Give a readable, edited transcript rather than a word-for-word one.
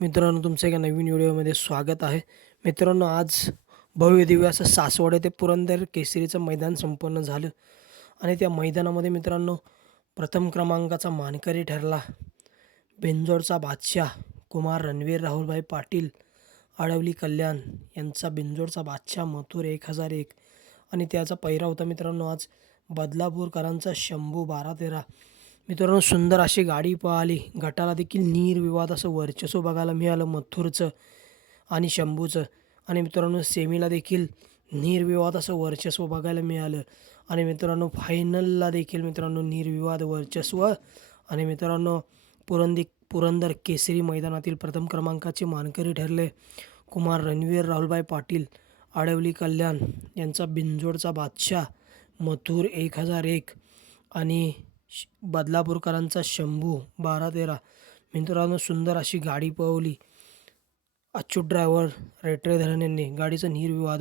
मित्रांनो, तुमचं एका नवीन व्हिडिओमध्ये स्वागत आहे. मित्रांनो, आज भव्य दिव्य असं सासवड येथे पुरंदर केसरीचं मैदान संपन्न झालं आणि त्या मैदानामध्ये मित्रांनो प्रथम क्रमांकाचा मानकरी ठरला बिंजोडचा बादशाह कुमार रणवीर राहुलभाई पाटील आडवली कल्याण यांचा बिंजोडचा बादशाह मथुर 1001 आणि त्याचा पहिरा होता मित्रांनो आज बदलापूरकरांचा शंभू 12-13. मित्रांनो, सुंदर अशी गाडी पळाली. गटाला देखील निर्विवाद असं वर्चस्व बघायला मिळालं मथुरचं आणि शंभूचं. आणि मित्रांनो, सेमीला देखील निर्विवाद असं वर्चस्व बघायला मिळालं. आणि मित्रांनो, फायनलला देखील मित्रांनो निर्विवाद वर्चस्व. आणि मित्रांनो, पुरंदर केसरी मैदानातील प्रथम क्रमांकाचे मानकरी ठरले कुमार रणवीर राहुलभाई पाटील आडवली कल्याण यांचा बिंजोडचा बादशाह मथुर 1001 आणि बदलापूरकरांचा शंभू 12-13. मित्रांनो, सुंदर अशी गाडी पळवली. अच्युत ड्रायव्हर रेटरे धरण यांनी गाडीचा निर्विवाद